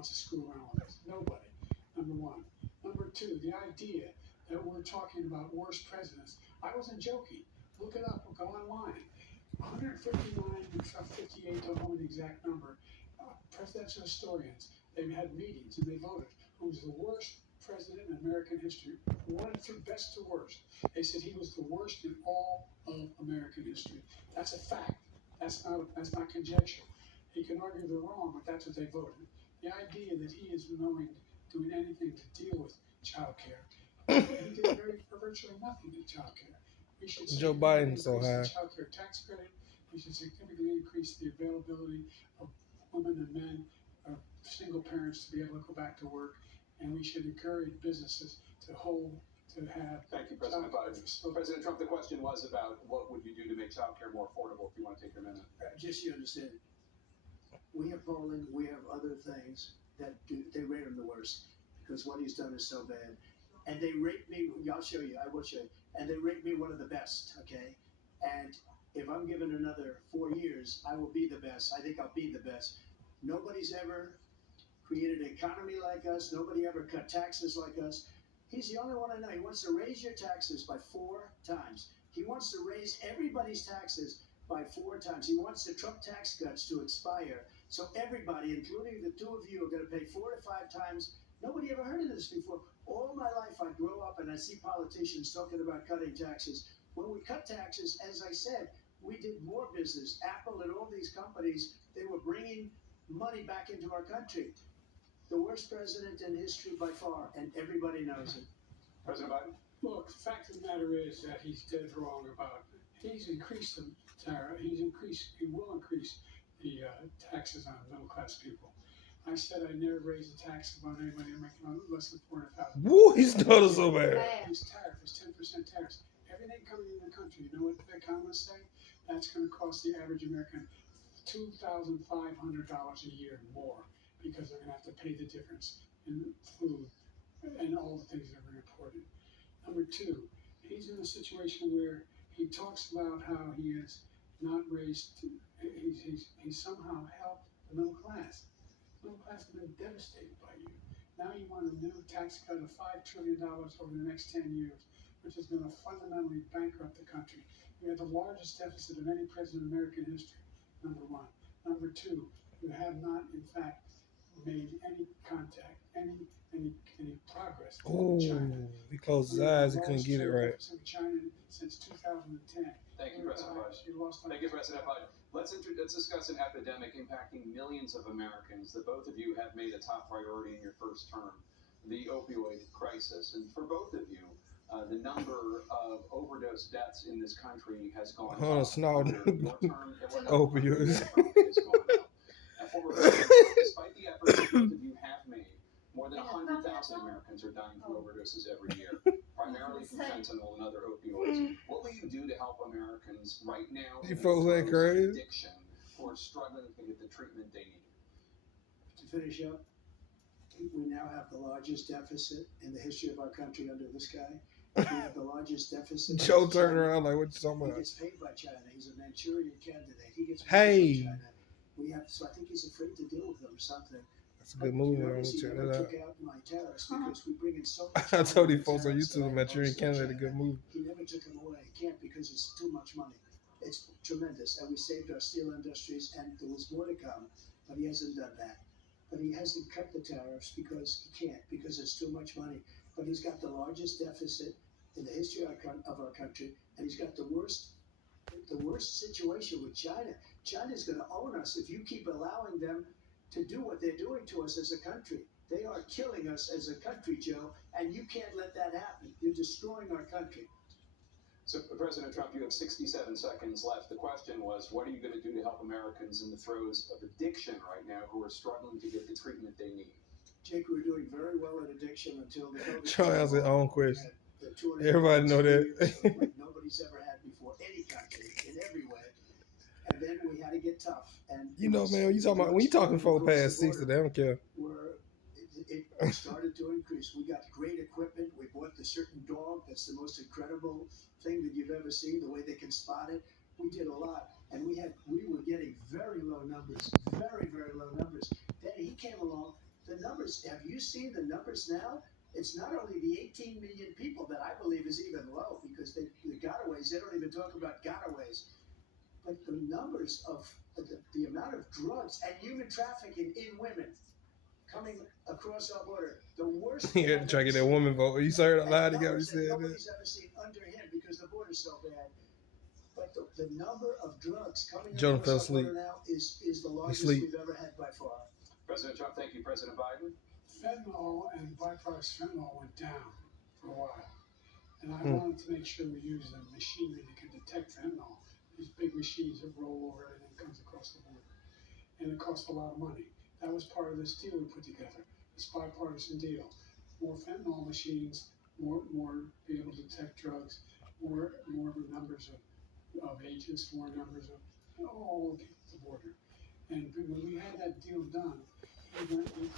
wants to screw around with us. Nobody. Number one. Number two, the idea that we're talking about worst presidents. I wasn't joking. Look it up. Go online. 159 and 58, don't know the exact number, presidential historians. They had meetings and they voted who was the worst president in American history. One from best to worst. They said he was the worst in all of American history. That's a fact. That's not conjecture. He can argue they're wrong, but that's what they voted. The idea that he is doing anything to deal with child care. He did virtually nothing to child care. We should Joe Biden so increase high. the child care tax credit. We should significantly increase the availability of women and men or single parents to be able to go back to work. And we should encourage businesses to have. Thank you, President Biden. President Trump, the question was about what would you do to make child care more affordable, if you want to take your minute. Just so you understand, we have polling, we have other things that they rate him the worst because what he's done is so bad. And they rate me, I'll show you, I will show you, and they rate me one of the best, okay? And if I'm given another 4 years, I will be the best. I think I'll be the best. Nobody's ever created an economy like us. Nobody ever cut taxes like us. He's the only one I know. He wants to raise your taxes by 4 times. He wants to raise everybody's taxes by 4 times. He wants the Trump tax cuts to expire. So everybody, including the two of you, are going to pay 4 to 5 times. Nobody ever heard of this before. All my life, I grow up and I see politicians talking about cutting taxes. When we cut taxes, as I said, we did more business. Apple and all these companies, they were bringing money back into our country. The worst president in history by far, and everybody knows it. President Biden? Look, the fact of the matter is that he's dead wrong about it. He's increased the tariff. He will increase the taxes on middle-class people. I said I never raised a tax on anybody making less than $400,000. Woo, he's done it so bad. His tariff is 10% tariffs. Everything coming in the country, you know what the economists say? That's going to cost the average American $2,500 a year more because they're going to have to pay the difference in food and all the things that are imported. Number two, he's in a situation where he talks about how he has not raised, he's somehow helped the middle class. The middle class has been devastated by you. Now you want a new tax cut of $5 trillion over the next 10 years, which is going to fundamentally bankrupt the country. You have the largest deficit of any president in American history, number one. Number two, you have not, in fact, made any contact, any progress with China. He closed his eyes, he couldn't get it right. China since 2010. Thank you, President Biden. Thank you, President Biden. Let's discuss an epidemic impacting millions of Americans that both of you have made a top priority in your first term, the opioid crisis. And for both of you, the number of overdose deaths in this country has gone up. Opioids. Despite the efforts that both of you have made, more than 100,000 Americans are dying from overdoses every year, primarily from fentanyl and other opioids. What will you do to help Americans right now You folks ain't crazy. addiction who are struggling to get the treatment they need? To finish up, we now have the largest deficit in the history of our country under this guy. We have the largest deficit. Joe turned around like, what you talking He about? gets paid by China. He's a Manchurian candidate. He gets paid Hey. by China. So I think he's afraid to deal with them or something. That's a good movie. I'm gonna He check never that out. took out my tariffs because we bring in so much. I told you China folks on tariffs YouTube, that I Manchurian impose on Candidate, a China. good movie. He never took them away. He can't because it's too much money. It's tremendous. And we saved our steel industries, and there was more to come, but he hasn't done that. But he hasn't cut the tariffs because he can't, because it's too much money. But he's got the largest deficit in the history of our country, and he's got the worst situation with China. China's going to own us if you keep allowing them to do what they're doing to us as a country. They are killing us as a country, Joe, and you can't let that happen. You're destroying our country. So, President Trump, you have 67 seconds left. The question was, what are you going to do to help Americans in the throes of addiction right now who are struggling to get the treatment they need? Jake, we're doing very well in addiction until the COVID. Try to answer your own question. The 2.5 Everybody know that. like nobody's ever had before, any country, in every way. And then we had to get tough. And You know, man, when you talking folk past 60, they don't care. It started to increase. We got great equipment. We bought the certain dog that's the most incredible thing that you've ever seen, the way they can spot it. We did a lot. And we were getting very low numbers, very, very low numbers. Then he came along. The numbers, have you seen the numbers now? It's not only the 18 million people that I believe is even low because the gotaways, they don't even talk about gotaways. But the numbers of the amount of drugs and human trafficking in women coming across our border, the worst. He had to try to get that woman vote. You saw her lie together. He said that. Nobody's ever seen under him because the border's so bad. But the number of drugs coming Jonah fell across our asleep. border now is the largest asleep. we've ever had by far. President Trump, thank you. President Biden. Fentanyl and byproduct fentanyl went down for a while. And I Hmm. wanted to make sure we use the machinery that can detect fentanyl. These big machines that roll over everything that comes across the border. And it costs a lot of money. That was part of this deal we put together, this bipartisan deal. More fentanyl machines, more be able to detect drugs, more numbers of agents, more numbers of all the people at the border. And when we had that deal done, we went, we